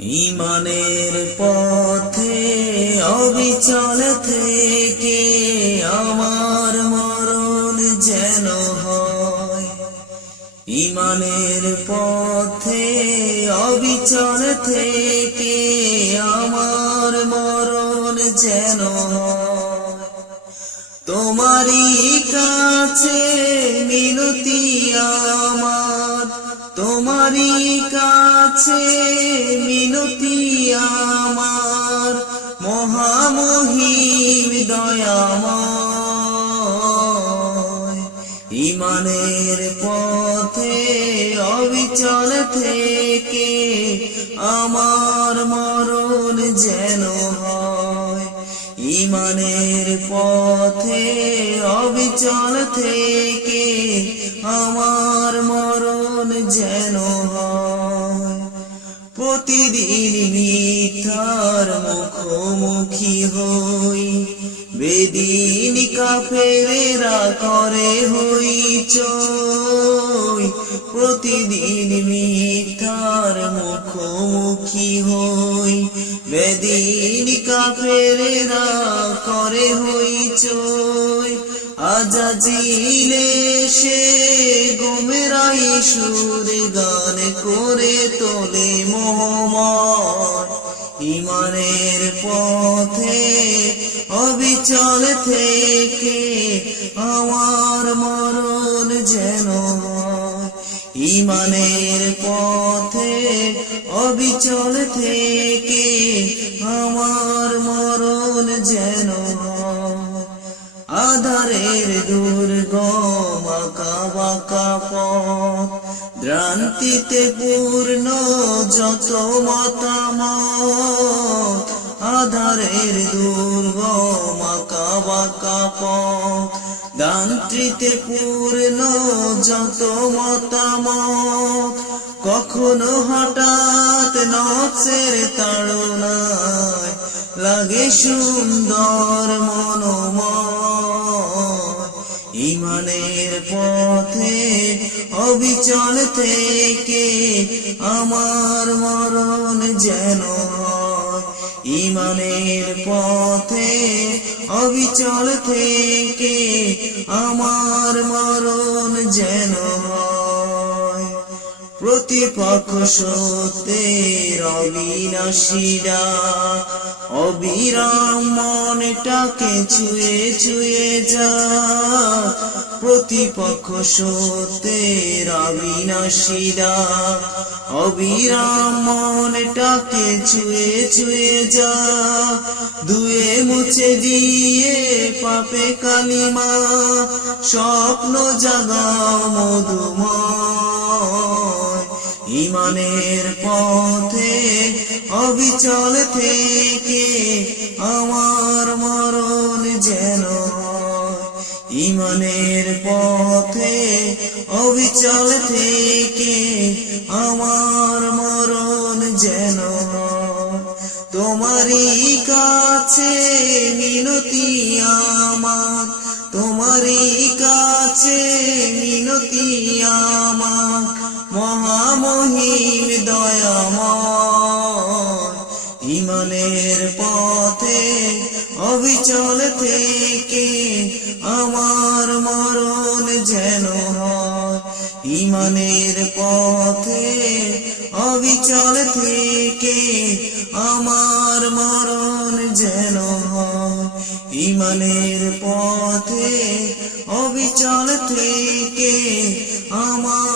ঈমানের পথে অবিচল থেকে আমার মরণ যেন হয়। ঈমানের পথে অবিচল থেকে আমার মরণ যেন হয়। তোমারই কাছে মিনতি আমার, তোমারই কাছে মিনতি আমার, মহামহিম দয়াময়। ঈমানের পথে অবিচল থেকে আমার মরণ যেন হয়। ঈমানের পথে অবিচল থেকে আমার মরণ যেন হয়। প্রতিদিন মিথ্যার মুখোমুখি হই, বেদিন কাফেরেরা করে হইচই। প্রতিদিন মিথ্যার মুখোমুখি হই, বেদিন কাফেরেরা করে হইচই। আজাজিল এসে গোমেরাই সুর গান করে তোলে মোহময়। ঈমানের পথে অবিচল থেকে আমার মরণ যেন হয়। ঈমানের পথে অবিচল থেকে আমার মরণ যেন হয়। আধারের দুর্গম আঁকা বাঁকা পথ, ভ্রান্তিতে পূর্ণ যত মতামত। আধারের দুর্গম আঁকা বাঁকা পথ, ভ্রান্তিতে পূর্ণ যত মতামত। কখনো হঠাৎ নফসের তাড়নায় লাগে সুন্দর মনোময়। ঈমানের পথে অবিচল থেকে আমার মরণ যেন হয়। ঈমানের পথে অবিচল থেকে আমার মরণ যেন হয়। প্রতিপক্ষ সত্যের অবিনাশীরা অবিরাম মনটাকে ছুঁয়ে ছুঁয়ে যা। প্রতিপক্ষ সত্যের অবিনাশীরা অবিরাম মনটাকে ছুঁয়ে ছুঁয়ে যা। ধুয়ে মুছে দিয়ে পাপে কালিমা, স্বপ্ন জাগাও মধুময়। ঈমানের পথে অবিচল থেকে আমার মরণ যেন হয়। ঈমানের পথে অবিচল থেকে আমার মরণ যেন হয়। তোমারই কাছে মিনতি আমার, তোমারই কাছে মিনতি আমার, মহামহিম দয়াময়। ঈমানের পথে অবিচল থেকে আমার মরণ যেন হয়। ঈমানের পথে অবিচল থেকে আমার মরণ যেন হয়। ঈমানের পথে অবিচল থেকে আমার